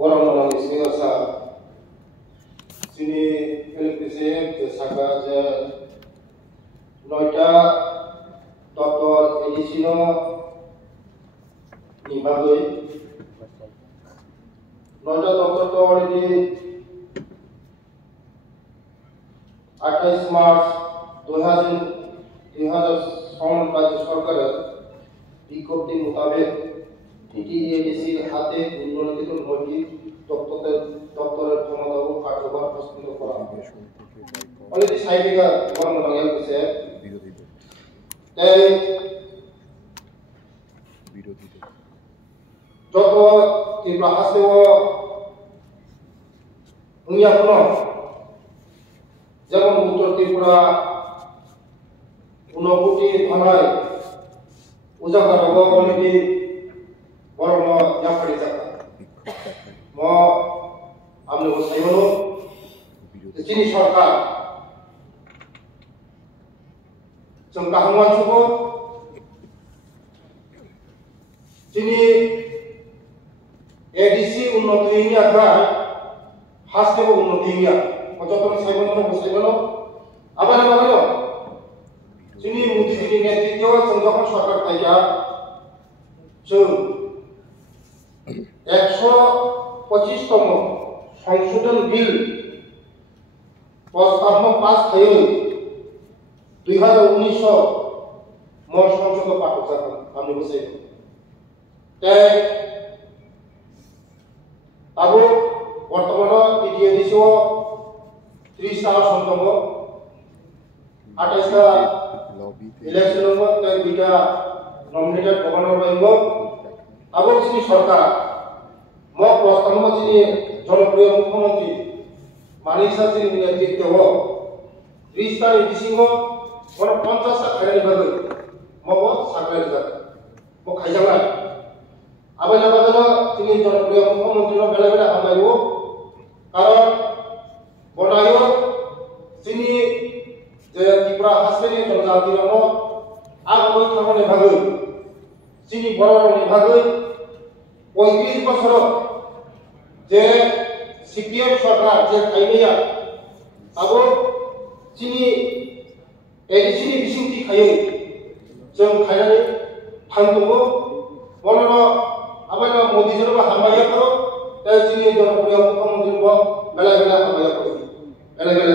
borang borang istinga sa sini LPC saka je noita Dr. Edisino Nimbagui noita Dr. di 28 March 2000 রাজ্য সরকারের বিজ্ঞপ্তি মোতাবেক টিটিডিএডিসির হাতে উন্নয়নকৃত নয়টি দপ্তরের ক্ষমতা ও কার্যভার হস্তান্তর করা হবে। অলরেডি সাইবিকা বরং বাংলা কিছু তাই যত তীব্র হাসেও উনিয়া কোন যেমন উত্তর ত্রিপুরা ঊনকোটি ভাঙায় উজাগার অলরেডি বরং জাফারি জায়গা আমি সাইমনো চিনি সরকার जों गाहामवान सुबो चिनी एडीसी उन्नति आखाय हास्टेबो उन्नति अजतन साइमनो बसाइमनो आबार बागानो चिनी मोदीजीनि नेतृत्वआव जों जखन सरकार थाया जों 125तम संशोधन बिल प्रस्ताव पास थयो 2019 মর সংসদ পাঠক যাবেন আমি বুঝাই তাই আবু বর্তমানে টিটিএডিসিও 30 টা সন্তম 28 টা ইলেকশন নম্বর তাই দুইটা নমিনেটেড গভর্নর বাইব আবু চিনি সরকার মক প্রস্তাব চিনি জনপ্রিয় মুখ্যমন্ত্রী মানিক সাচিন নেতৃত্ব 30 টা এডিসিও और 50 टा खायनि बागै मबो सागलाय जागोन मो खायजालाय आबायना बागानो जोंनि जनप्रिय मुख्यमंत्रीनो बेला बेला हामबायबो कारण बनायो जोंनि जे त्रिपुरा हास्टेलनि जनजातिनो आगोमै थांनाय बागै जोंनि बर'नि बागै 35 बছर जे सीपीएम सरकार जे खायनाया आबो जोंनि एडिसिनि बिसिंथि खायो जों खायनानै थांदोंबो मननो आबायना मोदीजोंबो हामबाया करो दा जोंनि जनप्रिय मुख्यमंत्रीबो बेला बेला हामबाया करो बेला बेला